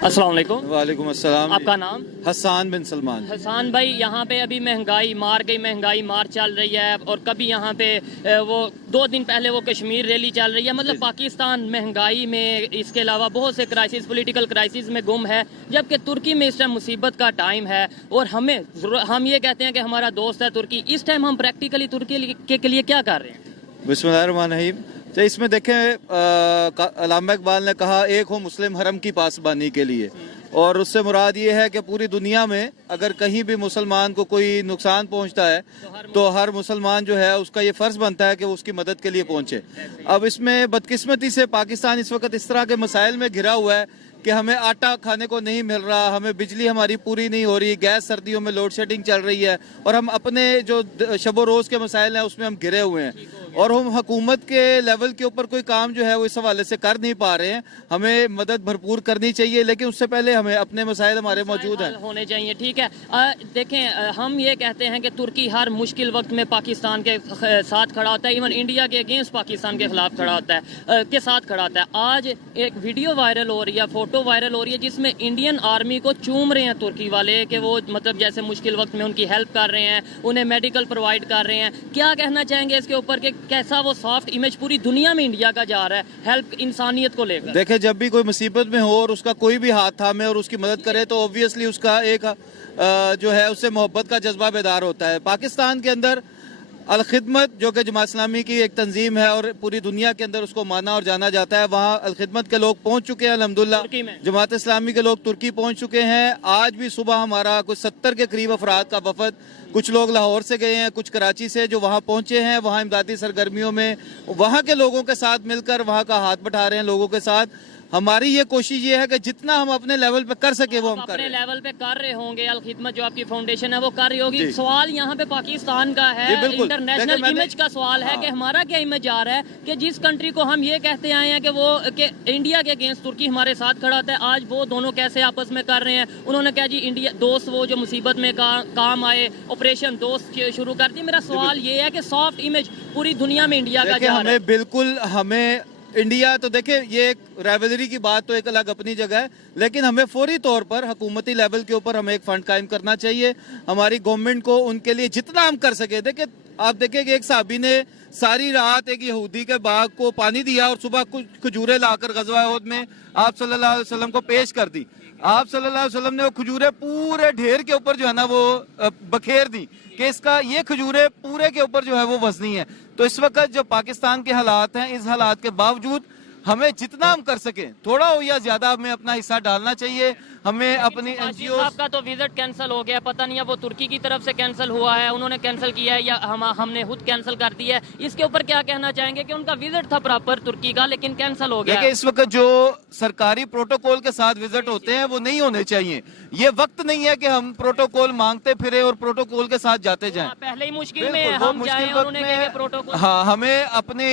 अस्सलाम वालेकुम। वालेकुम अस्सलाम। आपका नाम? हसन बिन सलमान। हसन भाई, यहाँ पे अभी महंगाई मार चल रही है और कभी यहाँ पे वो 2 दिन पहले वो कश्मीर रैली चल रही है। मतलब पाकिस्तान महंगाई में, इसके अलावा बहुत से क्राइसिस, पॉलिटिकल क्राइसिस में गुम है, जबकि तुर्की में इस टाइम मुसीबत का टाइम है। और हम ये कहते हैं कि हमारा दोस्त है तुर्की, इस टाइम हम प्रैक्टिकली तुर्की के लिए क्या कर रहे हैं? बिस्मिल्लाहिर्रहमानिर्रहीम। तो इसमें देखें, अल्लामा इकबाल ने कहा एक हो मुस्लिम हरम की पासबानी के लिए, और उससे मुराद ये है कि पूरी दुनिया में अगर कहीं भी मुसलमान को कोई नुकसान पहुंचता है तो हर मुसलमान जो है उसका ये फ़र्ज़ बनता है कि वो उसकी मदद के लिए पहुंचे। अब इसमें बदकिस्मती से पाकिस्तान इस वक्त इस तरह के मसाइल में घिरा हुआ है कि हमें आटा खाने को नहीं मिल रहा, हमें बिजली हमारी पूरी नहीं हो रही, गैस सर्दियों में लोड शेडिंग चल रही है, और हम अपने जो शबो रोज़ के मसाइल हैं उसमें हम घिरे हुए हैं, और हम हुकूमत के लेवल के ऊपर कोई काम जो है वो इस हवाले से कर नहीं पा रहे हैं। हमें मदद भरपूर करनी चाहिए, लेकिन उससे पहले हमें अपने मसाइल हमारे मौजूद हैं होने चाहिए। ठीक है, देखें, हम ये कहते हैं कि तुर्की हर मुश्किल वक्त में पाकिस्तान के साथ खड़ा होता है, इवन इंडिया के अगेंस्ट पाकिस्तान के खिलाफ खड़ा होता है, के साथ खड़ा होता है। आज एक वीडियो वायरल हो रही है, फोटो वायरल हो रही है, जिसमें इंडियन आर्मी को चूम रहे हैं तुर्की वाले कि वो मतलब जैसे मुश्किल वक्त में उनकी हेल्प कर रहे हैं, उन्हें मेडिकल प्रोवाइड कर रहे हैं। क्या कहना चाहेंगे इसके ऊपर कि कैसा वो सॉफ्ट इमेज पूरी दुनिया में इंडिया का जा रहा है हेल्प इंसानियत को लेकर? देखे, जब भी कोई मुसीबत में हो और उसका कोई भी हाथ थामे और उसकी मदद करे तो ऑब्वियसली उसका एक जो है उससे मोहब्बत का जज्बा बेदार होता है। पाकिस्तान के अंदर अल खिदमत, जो कि जमात इस्लामी की एक तंजीम है और पूरी दुनिया के अंदर उसको माना और जाना जाता है, वहाँ अल खिदमत के लोग पहुँच चुके हैं अल्हम्दुलिल्लाह। जमात इस्लामी के लोग तुर्की पहुँच चुके हैं। आज भी सुबह हमारा कुछ 70 के करीब अफराद का वफद, कुछ लोग लाहौर से गए हैं, कुछ कराची से, जो वहाँ पहुँचे हैं, वहाँ इमदादी सरगर्मियों में वहाँ के लोगों के साथ मिलकर वहाँ का हाथ बटा रहे हैं लोगों के साथ। हमारी ये कोशिश ये है कि जितना हम अपने लेवल पे कर सके वो हम करें। अपने लेवल पे कर रहे होंगे, अल खिदमत जो आपकी फाउंडेशन है वो कर रही होगी। सवाल यहाँ पे पाकिस्तान का है, इंटरनेशनल इमेज का सवाल है कि हमारा क्या इमेज आ रहा है कि जिस कंट्री को हम ये कहते आए हैं कि वो कि इंडिया के अगेंस्ट तुर्की हमारे साथ खड़ा होता है, आज वो दोनों कैसे आपस में कर रहे हैं। उन्होंने कहा जी इंडिया दोस्त, वो जो मुसीबत में काम आए, ऑपरेशन दोस्त शुरू कर दी। मेरा सवाल ये है कि सॉफ्ट इमेज पूरी दुनिया में इंडिया का जा रहा है। बिल्कुल, हमें इंडिया तो देखे, ये एक राइवलरी की बात तो एक अलग अपनी जगह है, लेकिन हमें फौरी तौर पर हुकूमती लेवल के ऊपर हमें एक फंड कायम करना चाहिए। हमारी गवर्नमेंट को उनके लिए जितना हम कर सके, देखे आप देखें कि एक साहबी ने सारी रात एक यहूदी के बाग को पानी दिया और सुबह कुछ खजूरें लाकर ग़ज़वा उहद में आप सल्लल्लाहु अलैहि वसल्लम को पेश कर दी। आप सल्लल्लाहु अलैहि वसल्लम ने वो खजूरें पूरे ढेर के ऊपर जो है ना वो बखेर दी कि इसका ये खजूरें पूरे के ऊपर जो है वो वजनी है। तो इस वक्त जो पाकिस्तान के हालात हैं, इस हालात के बावजूद हमें जितना हम कर सकें, थोड़ा हो या ज्यादा, हमें अपना हिस्सा डालना चाहिए। हमें अपनी एनजीओ का तो विजिट कैंसिल हो गया, पता नहीं है वो तुर्की की तरफ से कैंसिल हुआ है, उन्होंने कैंसिल किया है या हमने खुद कैंसिल कर दिया है। इसके ऊपर क्या कहना चाहेंगे कि उनका विजिट था प्रॉपर तुर्की का, लेकिन कैंसिल हो गया? देखिए, इस वक्त जो सरकारी प्रोटोकॉल के साथ विजिट होते हैं वो नहीं होने चाहिए। ये वक्त नहीं है कि हम प्रोटोकॉल मांगते फिरे और प्रोटोकॉल के साथ जाते जाएं। पहले ही मुश्किल में हम जाएं और उन्हें कहें प्रोटोकॉल। हाँ, हमें अपने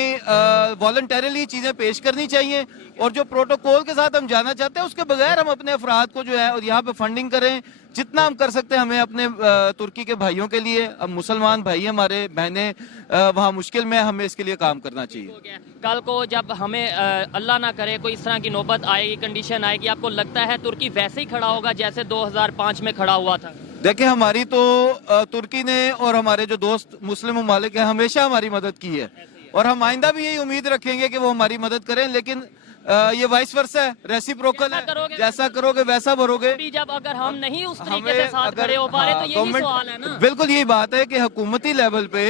वॉलंटरीली चीजें पेश करनी चाहिए, और जो प्रोटोकॉल के साथ हम जाना चाहते हैं उसके बगैर हम अपने अफराद को जो है और यहाँ पे फंडिंग करें। जितना हम कर सकते हैं हमें अपने तुर्की के भाइयों के लिए, अब मुसलमान भाई हमारे बहनें वहाँ मुश्किल में, हमें इसके लिए काम करना चाहिए। कल को जब हमें अल्लाह ना करे कोई इस तरह की नौबत आएगी, कंडीशन आएगी, आपको लगता है तुर्की वैसे ही खड़ा होगा जैसे 2005 में खड़ा हुआ था? देखिए, हमारी तो तुर्की ने और हमारे जो दोस्त मुस्लिम ममालिक हैं हमेशा हमारी मदद की है, और हम आइंदा भी यही उम्मीद रखेंगे कि वो हमारी मदद करें। लेकिन ये वाइस वर्सा है, रेसिप्रोकल है, जैसा करोगे वैसा भरोगे। जब अगर हम नहीं उस तरीके से साथ खड़े हो पा रहे तो यही सवाल है ना। बिल्कुल यही बात है कि हुकूमती लेवल पे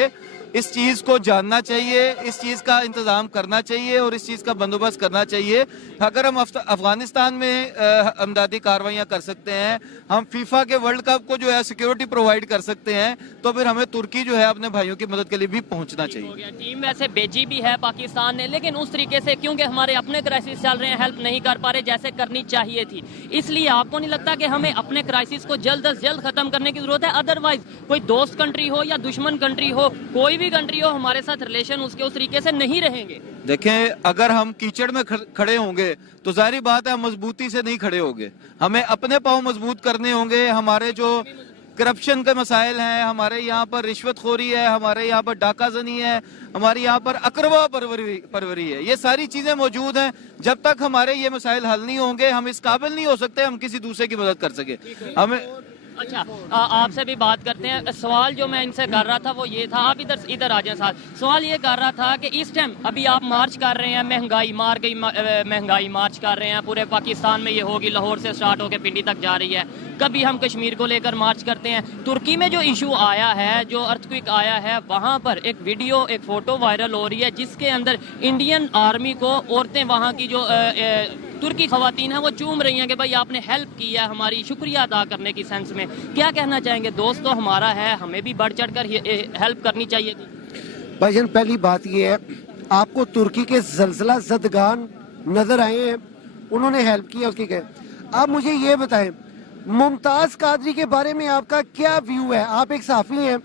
इस चीज को जानना चाहिए, इस चीज का इंतजाम करना चाहिए और इस चीज का बंदोबस्त करना चाहिए। अगर हम अफगानिस्तान में अमदादी कार्रवाइयाँ कर सकते हैं, हम फीफा के वर्ल्ड कप को जो है सिक्योरिटी प्रोवाइड कर सकते हैं, तो फिर हमें तुर्की जो है अपने भाइयों की मदद के लिए भी पहुंचना चाहिए। टीम वैसे भेजी भी है पाकिस्तान ने, लेकिन उस तरीके से क्योंकि हमारे अपने क्राइसिस चल रहे हैं, हेल्प नहीं कर पा रहे जैसे करनी चाहिए थी। इसलिए आपको नहीं लगता कि हमें अपने क्राइसिस को जल्द अज जल्द खत्म करने की जरूरत है? अदरवाइज कोई दोस्त कंट्री हो या दुश्मन कंट्री हो, कोई भी कंट्री हो, हमारे साथ रिलेशन उसके उस तरीके से नहीं रहेंगे। देखें, अगर हम कीचड़ में खड़े होंगे तो जाहिर बात है हम मजबूती से नहीं खड़े होंगे, हमें अपने पाँव मजबूत करने होंगे। हमारे जो کرپشن کے مسائل ہیں، ہمارے یہاں پر رشوت خوری ہے، ہمارے یہاں پر ڈاکہ زنی ہے، ہمارے یہاں پر اقربا پروری ہے. یہ ساری چیزیں موجود ہیں. جب تک ہمارے یہ مسائل حل نہیں ہوں گے ہم اس قابل نہیں ہو سکتے ہم کسی دوسرے کی مدد کر سکے. ہمیں اچھا آپ سے بھی بات کرتے ہیں. سوال جو میں ان سے کر رہا تھا وہ یہ تھا، آپ ادھر آ جائیں ساتھ. سوال یہ کر رہا تھا کہ اس ٹائم ابھی آپ مارچ کر رہے ہیں، مہنگائی مار گئی، مہنگائی مارچ کر رہے ہیں پورے پاکستان میں. یہ ہوگی لاہور سے سٹارٹ ہو کے پنڈی تک جا رہی ہے. کبھی ہم کشمیر کو لے کر مارچ کرتے ہیں. ترکی میں جو ایشو آیا ہے، جو ارتھکویک آیا ہے، وہاں پر ایک ویڈیو ایک فوٹو وائرل ہو رہی ہے جس کے اندر انڈین آرمی کو عورتیں وہاں کی جو ترکی خواتین ہیں وہ چوم رہی ہیں کہ بھائی آپ نے ہیلپ کی ہے، ہماری شکریہ ادا کرنے کی سینس میں. کیا کہنا چاہیں گے؟ دوست تو ہمارا ہے، ہمیں بھی بڑھ چڑھ کر ہیلپ کرنی چاہیے تھی. بھائی جان پہلی بات یہ ہے، آپ کو ترکی کے زلزلہ زدگان نظر آئے ہیں، انہوں نے ہیلپ کی ہے اس کی کہ آپ مجھے یہ بتائیں ممتاز قادری کے بارے میں آپ کا کیا ویو ہے؟ آپ ایک صحافی ہیں،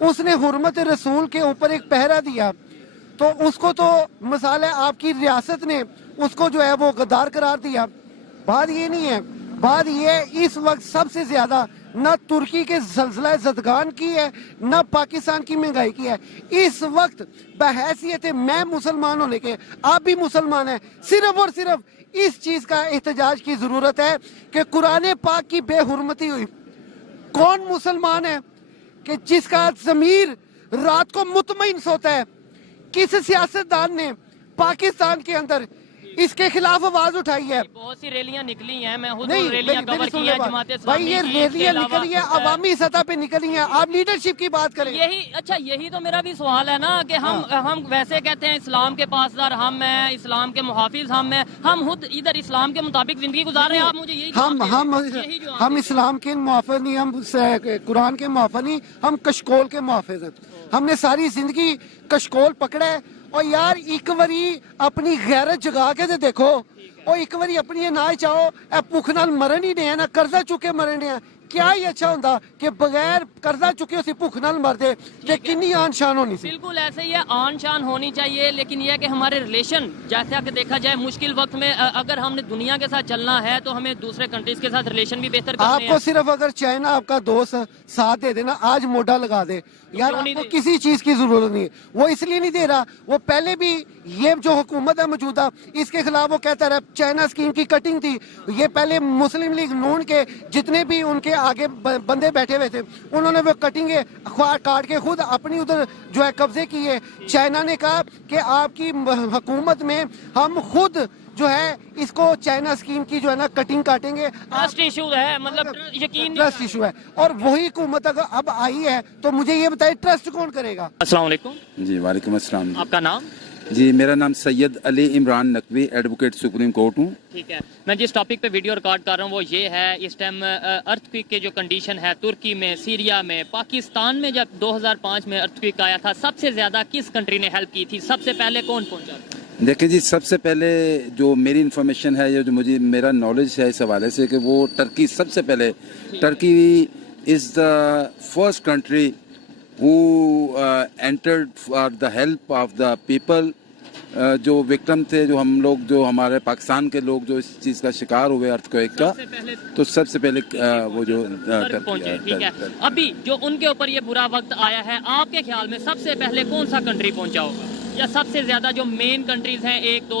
اس نے حرمت رسول کے اوپر ایک پہرا دیا تو اس کو تو مثال ہے آپ کی ریاست نے اس کو جو ہے وہ غدار قرار دیا. بات یہ نہیں ہے، بات یہ ہے اس وقت سب سے زیادہ نہ ترکی کے زلزلہ زدگان کی ہے نہ پاکستان کی مہنگائی کی ہے. اس وقت بحیثیت میں مسلمان ہونے کے، آپ بھی مسلمان ہیں، صرف اور صرف اس چیز کا احتجاج کی ضرورت ہے کہ قرآن پاک کی بے حرمتی ہوئی. کون مسلمان ہے کہ جس کا ضمیر رات کو مطمئن سوتا ہے؟ کس سیاستدان نے پاکستان کے اندر اس کے خلاف آواز اٹھائی ہے؟ بہت سی ریلیاں نکلی ہیں، میں خود نہیں ریلیاں کور کی ہیں جماعت بھائی، اسلامی یہ کی. ریلیاں نکلی ہیں عوامی سطح پہ نکلی ہیں. آپ لیڈرشپ کی بات کریں. یہی تو میرا بھی سوال ہے نا کہ ہم ویسے کہتے ہیں اسلام کے پاسدار ہم ہیں، اسلام کے محافظ ہم ہیں، ہم خود ادھر اسلام کے مطابق زندگی گزار رہے ہیں. آپ مجھے یہی ہم اسلام کے محافظ نہیں، ہم قرآن کے محافظ نہیں، ہم کشکول کے محافظ ہیں. ہم نے ساری زندگی کشکول پکڑا ہے. اور یار ایک واری اپنی غیرت جگا کے دے دیکھو، اور ایک واری اپنی نہ چاہو اے بھوک نال مرن ہی نہیں ہے، نہ قرضہ چکے مرن ہے. کیا ہی اچھا ہوتا کہ بغیر قرضہ چکے اسی بھوک نال مر دے کہ کنی آن شان ہونی سی. بالکل ایسے ہی ہے، آن شان ہونی چاہیے. لیکن یہ ہے کہ ہمارے ریلیشن جیسا کہ دیکھا جائے مشکل وقت میں اگر ہم نے دنیا کے ساتھ چلنا ہے تو ہمیں دوسرے کنٹریز کے ساتھ ریلیشن بھی بہتر کرنے ہیں. آپ کو صرف اگر چائنا آپ کا دوست ساتھ دے دینا، آج موڈا لگا دے یار، آپ کو کسی چیز کی ضرورت نہیں ہے. وہ اس لیے نہیں دے رہا، وہ پہلے بھی یہ جو حکومت ہے موجودہ اس کے خلاف وہ کہتا رہا چائنا اسکیم کی کٹنگ تھی. یہ پہلے مسلم لیگ نون کے جتنے بھی ان کے آگے بندے بیٹھے ہوئے تھے انہوں نے وہ کٹنگیں کاٹ کے خود اپنی ادھر جو ہے قبضے کیے. چائنا نے کہا کہ آپ کی حکومت میں ہم خود جو ہے اس کو چائنا اسکیم کی جو ہے نا کٹنگ کاٹیں گے. ٹرسٹ ایشو ہے، مطلب یقین ٹرسٹ ایشو ہے. اور وہی حکومت اگر اب آئی ہے تو مجھے یہ بتائیے ٹرسٹ کون کرے گا؟ السلام علیکم. جی وعلیکم السلام. آپ کا نام؟ جی میرا نام Syed Ali Imran Naqvi, advocate supreme court ہوں. ٹھیک ہے. میں جس ٹاپک پہ ویڈیو ریکارڈ کر رہا ہوں وہ یہ ہے، اس ٹائم ارتھ کی جو کنڈیشن ہے ترکی میں، سیریا میں، پاکستان میں. جب 2005 میں ارتھ آیا تھا سب سے زیادہ کس کنٹری نے ہیلپ کی تھی؟ سب سے پہلے کون پہنچا تھا؟ دیکھیں جی، سب سے پہلے جو میری انفارمیشن ہے یا جو مجھے میرا نالج ہے اس حوالے سے کہ وہ ٹرکی سب سے پہلے، Turkey is the first country who entered for the help of the people جو وکٹم تھے، جو ہم لوگ، جو ہمارے پاکستان کے لوگ جو اس چیز کا شکار ہوئے ارتھکویک کا، تو سب سے پہلے وہ جو پہنچے. ٹھیک ہے. ابھی جو ان کے اوپر یہ برا وقت آیا ہے، آپ کے خیال میں سب سے پہلے کون سا کنٹری پہنچا ہوگا، یا سب سے زیادہ جو مین کنٹریز ہیں 1 2